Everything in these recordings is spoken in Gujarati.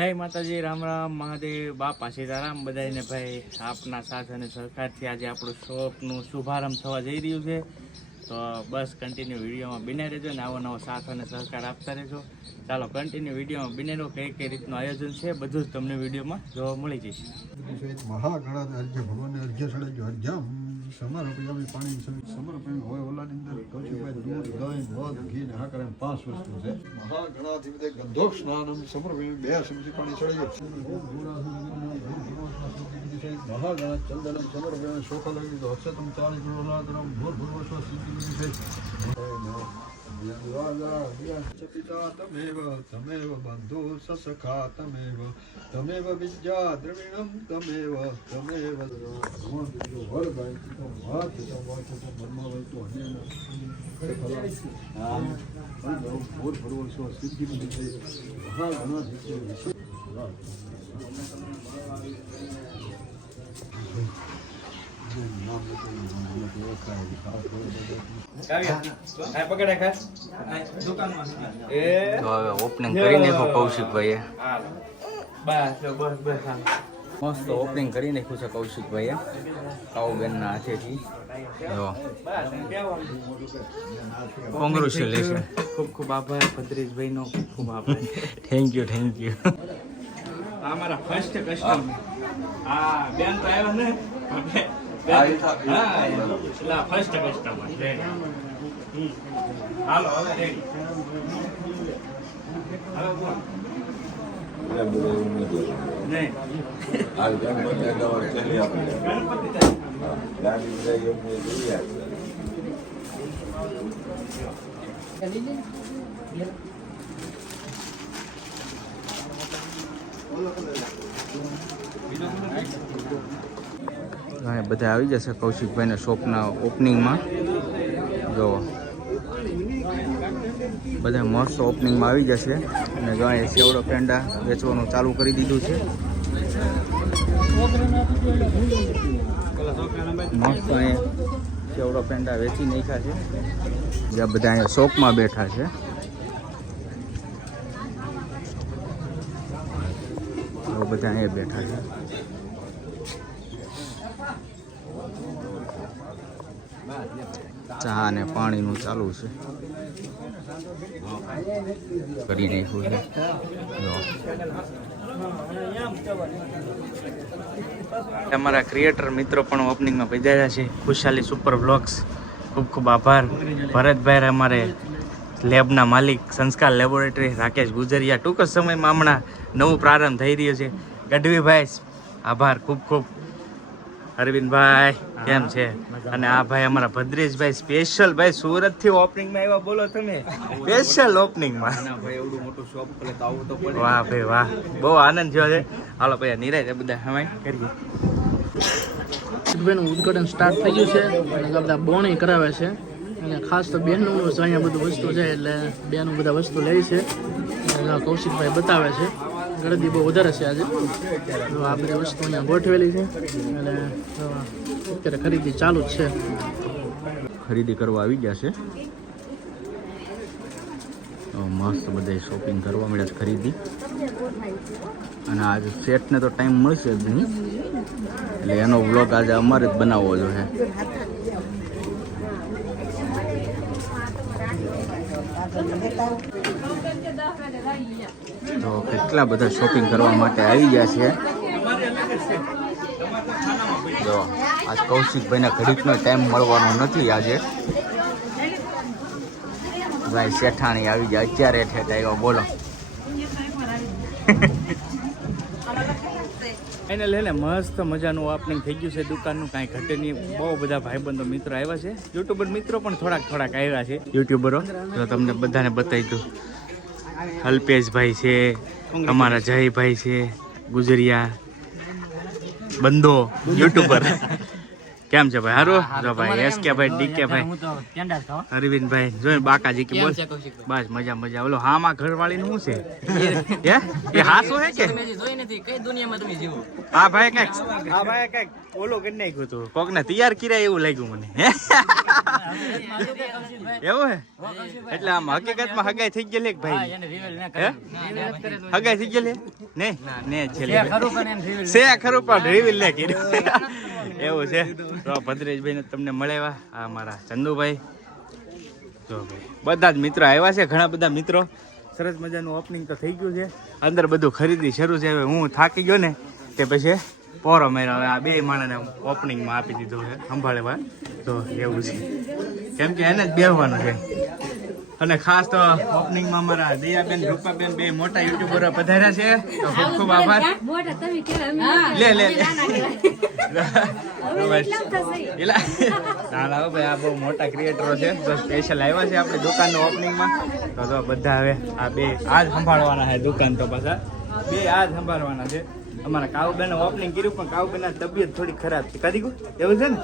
જય માતાજી, રામ રામ, મહાદેવ, બાપા સીતારામ બધાને ભાઈ. આપના સાથ અને સહકારથી આજે આપણું શોપનું શુભારંભ થવા જઈ રહ્યું છે. તો બસ કન્ટિન્યુ વિડીયોમાં બિને રહેજો ને આવો નવો સાથ અને સહકાર આપતા રહેજો. ચાલો કન્ટિન્યુ વિડીયોમાં બિને રહો. કઈ રીતનું આયોજન છે બધું જ તમને વિડીયોમાં જોવા મળી જશે. મહાગણા અર્ઘ્ય ભગવાનને અર્ઘ્ય ચડાવજો. અર્ઘ્યમ સમર્પયામિ પાણી સમર્પયામિ હોય ઓલાની અંદર કૌશિકભાઈ દૂધ દહીં મધ ઘી ને હાકર એમ 5 વસ્તુ છે. મહાગણાધિપતે ગંધોક સ્નાનમ સમર્પયામિ 2 ચમચી પાણી ચડાવજો. મહાગણા ચંદનમ સમર્પયામિ શોખા લગી તો હર્ષતમ 40 કિલો લાદરમ ભૂર ભૂર્વસ્વ સિદ્ધિ છે. પિતા તમેવ તમેવ બંધુ સસખા તમેવ તમેવ વિદ્યા દ્રવિણમ તમેવ તમેવ વરદાય તો વાત તો મનમાં હોય તો ભૂર ભૂર્વસ્વ સિદ્ધિ છે. મહાગણા ઓપનિંગ કરી નાખો કૌશિકભાઈએ. મસ્ત ઓપનિંગ કરી નાખ્યું છે કૌશિકભાઈએ કાઉબેનના હાથેથી. કોંગ્રેચ્યુલેશન. ખૂબ ખૂબ આભાર ભદ્રેશભાઈનો. ખૂબ ખૂબ આભાર. Thank you. અમારા ફર્સ્ટ કસ્ટમર હા બેન તો આવ્યા ને ફર્સ્ટ કસ્ટમર. હાલો હવે રેડી. બધા આવી જશે કૌશિકભાઈના શોપના ઓપનિંગમાં. જો બધા મસ્ત ઓપનિંગમાં આવી જશે. અને જો અહીંયા સેવડો પેંડા વેચવાનું ચાલુ કરી દીધું છે. મસ્ત અહીંયા સેવડો પેંડા વેચી નાખ્યા છે. જ્યાં બધા અહીંયા શોપમાં બેઠા છે. બધા અહીંયા બેઠા છે. ચા અને પાણીનું ચાલુ છે. કરી નાખ્યું છે. અમારા ક્રિએટર મિત્રો પણ ઓપનિંગમાં પધાર્યા છે. ખુશાલી સુપર બ્લોગ્સ. ખૂબ ખૂબ આભાર ભરતભાઈ, અમારે લેબના માલિક, સંસ્કાર લેબોરેટરી, રાકેશ ગુજરિયા. ટૂંક જ સમયમાં હમણાં નવું પ્રારંભ થઈ રહ્યું છે. ગઢવીભાઈ આભાર ખૂબ ખૂબ. અરવિંદભાઈ કેમ છે? અને આ ભાઈ અમારા ભદ્રેશભાઈ સ્પેશિયલ ભાઈ સુરતથી ઓપનિંગમાં આવ્યા. બોલો તમે સ્પેશિયલ ઓપનિંગમાં. વાહ ભાઈ વાહ, બહુ આનંદ થયો છે. હાલો ભાઈ નિરાય બધા હમાય કરીએ. નું ઉદઘાટન સ્ટાર્ટ થઈ ગયું છે અને બધા બોણી કરાવે છે. અને ખાસ તો બેનનું અહીંયા બધું વસ્તુ છે એટલે બેનું બધા વસ્તુ લે છે. કૌશિકભાઈ બતાવે છે. ગળદી બહુ વધારે છે આજે. આ બધી વસ્તુ અહીંયા ગોઠવેલી છે અને અત્યારે ખરીદી ચાલુ જ છે. ખરીદી કરવા આવી ગયા છે. મસ્ત બધા શોપિંગ કરવા મળ્યા છે. ખરીદી અને આજે શેઠને તો ટાઈમ મળશે જ નહીં એટલે એનો વ્લોગ આજે અમારે જ બનાવવો જોઈએ. તો કેટલા બધા શોપિંગ કરવા માટે આવી ગયા છે. જો આજ કૌશિકભાઈના ઘડીકનો ટાઈમ મળવાનો નથી આજે. ભાઈ શેઠાણી આવી ગયા. અત્યારે ઠેઠ આવ્યો. બોલો એને લઈને મસ્ત મજાનું ઓપનિંગ થઈ ગયું છે દુકાનનું. કાંઈ ઘટે નહીં. બહુ બધા ભાઈબંધો મિત્રો આવ્યા છે. યુટ્યુબર મિત્રો પણ થોડાક આવ્યા છે. યુટ્યુબરો તો તમને બધાને બતાવી દઉં. અલ્પેશભાઈ છે, અમારા જયભાઈ છે, ગુજરિયા બંદો યુટ્યુબર. કેમ છે ભાઈ હારું જો ભાઈ એસ કે ભાઈ ડી કે ભાઈ અરવિંદભાઈ જોઈ બાકાજી કે બોલ બસ મજા મજા ઓલો હામાં ઘરવાળી નું શું છે હે એ હાસો હે કે હા ભાઈ કઈક ઓલો કરી નાખ્યું હતું કોક ને તૈયાર કર્યા એવું લાગ્યું મને એવું હે એટલે આમ હકીકતમાં હગાઈ થઈ ગયેલી ભાઈ હગાઈ થઈ ગયેલી નહીં ને છેલ્લે છે ખરું પણ રિવીલ ને કીધું એવું છે તો ભદ્રેશભાઈ ને તમને મળ્યા આ મારા ચંદુભાઈ જો ભાઈ બધા જ મિત્રો આવ્યા છે ઘણા બધા મિત્રો સરસ મજાનું ઓપનિંગ તો થઈ ગયું છે અંદર બધું ખરીદી શરૂ છે હવે હું થાકી ગયો ને તે પછી પોરો મેળો હવે આ બે માણસને ઓપનિંગમાં આપી દીધું છે સંભાળવા તો એવું છે કેમ કે એને જ બેહવાનું છે અને ખાસ તો ઓપનિંગમાં અમારા દયાબેન રૂપાબેન બે મોટા યુટ્યુબરો પધાર્યા છે તો ખૂબ ખૂબ આભાર લે ના ભાઈ આ બહુ મોટા ક્રિએટરો છે તો સ્પેશિયલ આવ્યા છે આપણી દુકાનના ઓપનિંગમાં તો બધા હવે આ બે આજ સંભાળવાના છે દુકાન તો પાછા બે આજ સંભાળવાના છે અમારા કાઉબેન ઓપનિંગ કર્યું પણ કાઉબેન તબિયત થોડી ખરાબ છે કાઢી ગયું એવું છે ને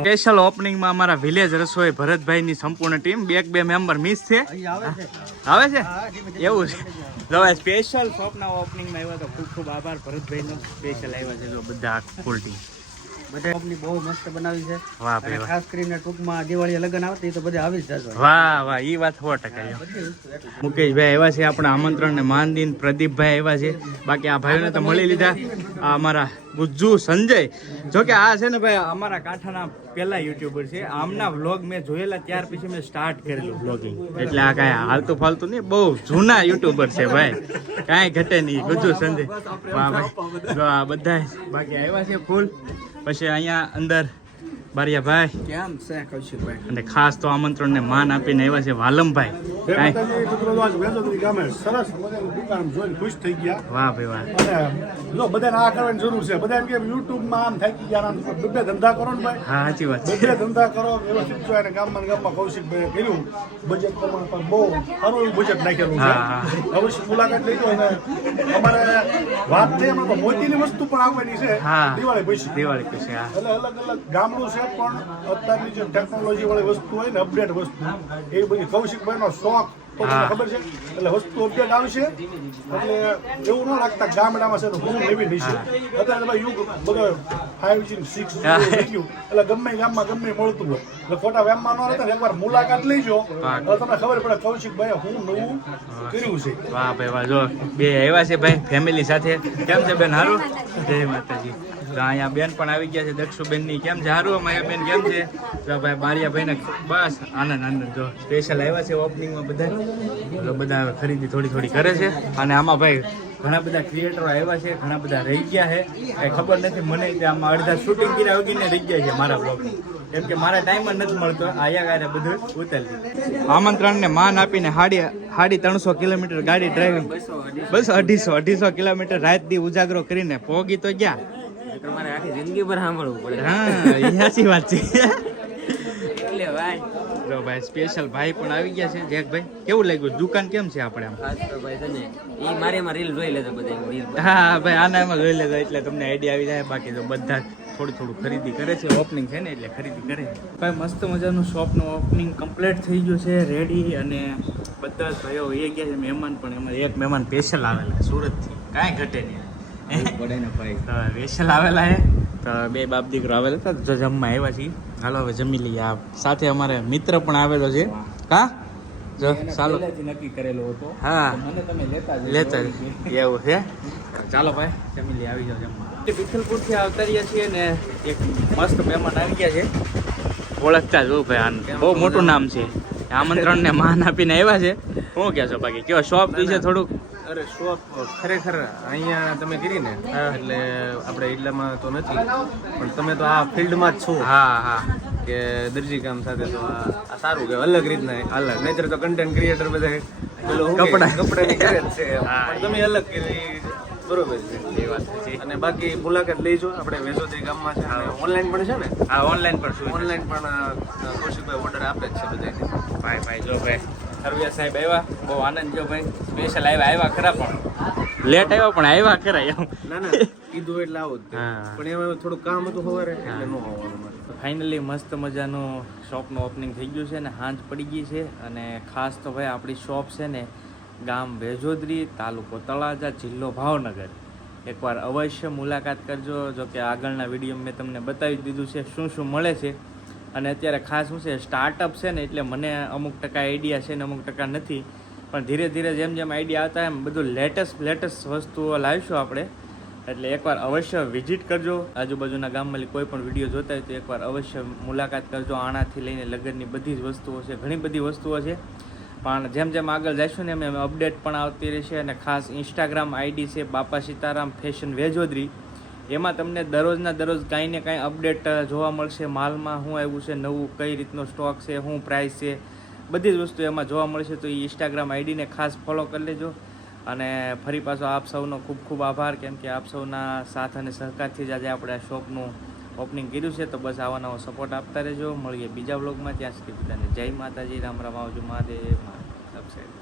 સ્પેશિયલ ઓપનિંગમાં અમારા વિલેજ રસોઈ ભરતભાઈ ની સંપૂર્ણ ટીમ બે મેમ્બર મિસ છે આવે છે એવું છે જો સ્પેશિયલ શોપના ઓપનિંગમાં આવ્યા તો ખૂબ ખૂબ આભાર ભરતભાઈ નો સ્પેશિયલ આવ્યા છે જો બધા ફૂલ ટીમ બધા કંપની બહુ મસ્ત બનાવી છે વાહ અને ખાસ કરીને ટૂંકમાં દિવાળી લગન આવતી તો બધા આવી જ જજો વાહ ઈ વાત 100% મુકેશભાઈ આવ્યા છે આપણા આમંત્રણ ને માનદીન પ્રદીપભાઈ આવ્યા છે બાકી આ ભાઈઓને તો મળી લીધા આ અમારા ગુજ્જુ સંજય જો કે આ છે ને ભાઈ અમારા કાંઠાના પહેલા યુટ્યુબર છે આમના વ્લોગ મેં જોયેલા ત્યાર પછી મેં સ્ટાર્ટ કરેલું વ્લોગિંગ એટલે આ કાંઈ હાલતું ફાલતું નહીં બહુ જૂના યુટ્યુબર છે ભાઈ કાંઈ ઘટે નહીં ગુજ્જુ સંજય વાહ ભાઈ જો આ બધા બાકી આવ્યા છે ફૂલ પછી અહીંયા અંદર બારિયાભાઈ કેમ છે કૌશિકભાઈ અને ખાસ તો આમંત્રણ ને માન આપીને આવ્યા છે વાલમભાઈ સરસ દુકાન જોઈને ખુશ થઈ ગયા વાહ ભાઈ વાહ અને જો બધાને આ કરવાની જરૂર છે બધા એમ કે યુટ્યુબમાં આમ થાકી ગયા આમ બે ધંધા કરો ને ભાઈ હા સાચી વાત છે બે ધંધા કરો વ્યવસ્થિત જો એને ગામમાં કૌશિકભાઈ કર્યું બજેટ પ્રમાણે પણ બહુ સારું એવું બજેટ નાખેલું છે અવશ્ય મુલાકાત લેજો અને અમારે વાત થઈ એમાં તો મોતીની વસ્તુ પણ આવવાની છે દિવાળી પછી હા એટલે અલગ અલગ ગામડું છે પણ અત્યારની જે ટેકનોલોજી વાળી વસ્તુ હોય ને અપડેટ વસ્તુ એ બધી કૌશિકભાઈ નો શોખ તો તમને ખબર છે એટલે વસ્તુ અપડેટ આવશે એટલે એવું ન લાગતા ગામડામાં છે તો હું લેવી નહીં છે અત્યારે ભાઈ યુગ બધો 5G 6G એટલે ગમે ગામમાં ગમે મળતું હોય એટલે ખોટા વેમમાં ન રહેતા એકવાર મુલાકાત લઈજો એટલે તમને ખબર પડે કૌશિકભાઈ હું નવું કર્યું છે વાહ ભાઈ વાહ જો બે આવ્યા છે ભાઈ ફેમિલી સાથે કેમ છે બેન હારું જય માતાજી તો અહીંયા બેન પણ આવી ગયા છે દક્ષુબેન ની કેમ છે હારું માયા બેન કેમ છે તો ભાઈ બારિયાભાઈ ને બસ આનંદ જો સ્પેશિયલ આવ્યા છે ઓપનિંગમાં બધા બધા ખરીદી થોડી કરે છે અને આમાં ભાઈ ઘણા બધા ક્રિએટરો આવ્યા છે ઘણા બધા રહી ગયા છે કઈ ખબર નથી મને કે આમાં અડધા શૂટિંગ કર્યા વગીને રહી ગયા છે મારા બ્લોગની કેમ કે મારા ટાઈમ જ નથી મળતો આયા ગારે બધું ઉતારી આમંત્રણને માન આપીને 350 કિલોમીટર ગાડી ડ્રાઈવિંગ બસ 250 કિલોમીટર રાત દી ઉજાગરો કરીને પોગી તો ગયા તમારે આખી જિંદગી પર સાંભળવું પડે હા એ સાચી વાત છે એટલે ભાઈ જો ભાઈ સ્પેશિયલ ભાઈ પણ આવી ગયા છે જેકભાઈ કેવું લાગ્યું દુકાન કેમ છે આપણે આમ ખાસ તો ભાઈ છે ને ઈ મારે એમાં રીલ જોઈ લેજો બધા રીલ હા ભાઈ આના એમાં જોઈ લેજો એટલે તમને આઈડિયા આવી જાય બાકી તો બધા થોડું ખરીદી કરે છે ઓપનિંગ છે ને એટલે ખરીદી કરે છે ભાઈ મસ્ત મજાનું શોપનું ઓપનિંગ કમ્પ્લીટ થઈ ગયું છે રેડી અને બધા જ ભાઈઓ એ ગયા છે મહેમાન પણ એમાં એક મહેમાન સ્પેશિયલ આવેલા સુરતથી કાંઈ ઘટે નહીં પડે ને ભાઈ સ્પેશિયલ આવેલા હે તો બે બાપ દીકરો આવેલા હતા જો જમવા આવ્યા છીએ હાલો હવે જમી લઈએ આ સાથે અમારે મિત્ર પણ આવેલો છે કા જો ચાલો નક્કી કરેલો હતો હા મને તમે લેતા એવું છે ચાલો ભાઈ જમી લઈએ આવી જાવ જમવા પિથલપુરથી આવતા રહ્યા છીએ ને એક મસ્ત મહેમાન આવી ગયા છે ઓળખતા જો ભાઈ આનું બહુ મોટું નામ છે આમંત્રણને માન આપીને આવ્યા છે શું કહેશો બાકી કેવો શોપ વિશે થોડુંક અરે શોપ ખરેખર અહીંયા તમે કરી ને એટલે આપણે એટલામાં તો નથી પણ તમે તો આ ફિલ્ડમાં જ છો હા કે દરજી કામ સાથે તો આ સારું કે અલગ રીતના અલગ નહીતર તો કન્ટેન્ટ ક્રિએટર બધા કપડાની કરે જ છે પણ તમે અલગ કરી બરોબર છે એ વાત છે અને બાકી મુલાકાત લઈજો આપણે વેસોદરી ગામમાં છે અને ઓનલાઈન પણ છે ને હા ઓનલાઈન પણ શું ઓનલાઈન પણ કૌશિકભાઈ ઓર્ડર આપે જ છે બધાને ભાઈ જો ભાઈ સરવિયા સાહેબ આવ્યા બહુ આનંદ જો ભાઈ સ્પેશિયલ આવ્યા ખરા પણ લેટ આવ્યો પણ આવ્યા કરાય એમ. ના ના કીધું એટલે આવો જ તે. હા. પણ એમાં થોડું કામ હતું સવારે એટલે નો આવવાનું મારે. ફાઇનલી મસ્ત મજાનું શોપનું ઓપનિંગ થઈ ગયું છે ને સાંજ પડી ગઈ છે. અને ખાસ તો ભાઈ આપણી શોપ છે ને ગામ વેજોદરી, તાલુકો તળાજા, જિલ્લો ભાવનગર. એકવાર અવશ્ય મુલાકાત કરજો. જો કે આગળના વિડીયો મેં તમને બતાવી દીધું છે શું શું મળે છે. અને અત્યારે ખાસ શું છે સ્ટાર્ટઅપ છે ને એટલે મને અમુક ટકા આઈડિયા છે ને અમુક ટકા નથી. પણ ધીરે ધીરે જેમ જેમ આઈડિયા આવતા એમ બધું લેટેસ્ટ વસ્તુઓ લાવીશું આપણે. એટલે એકવાર અવશ્ય વિઝિટ કરજો. આજુબાજુના ગામમાં કોઈ પણ વિડીયો જોતા હોય તો એકવાર અવશ્ય મુલાકાત કરજો. આણાથી લઈને લગ્નની બધી જ વસ્તુઓ છે, ઘણી બધી વસ્તુઓ છે. પણ જેમ જેમ આગળ જઈશું ને એમ અપડેટ પણ આવતી રહેશે. અને ખાસ ઇન્સ્ટાગ્રામ આઈડી છે બાપા સીતારામ ફેશન વેજોદરી. એમાં તમને દરરોજના દરરોજ કાંઈ ને કાંઈ અપડેટ જોવા મળશે. માલમાં શું આવ્યું છે નવું, કઈ રીતનો સ્ટોક છે, શું પ્રાઇસ છે, બધી જ વસ્તુ એમાં જોવા મળશે. તો એ ઇન્સ્ટાગ્રામ આઈડીને ખાસ ફોલો કરી લેજો. અને ફરી પાછો આપ સૌનો ખૂબ ખૂબ આભાર, કેમ કે આપ સૌના સાથ અને સહકારથી જ આજે આપણે આ શોપનું ઓપનિંગ કર્યું છે. તો બસ આવા નવો સપોર્ટ આપતા રહેજો. મળીએ બીજા વ્લોગમાં. ત્યાં સુધી બધાને જય માતાજી, રામ રામ, આવજો, મહાદેવ.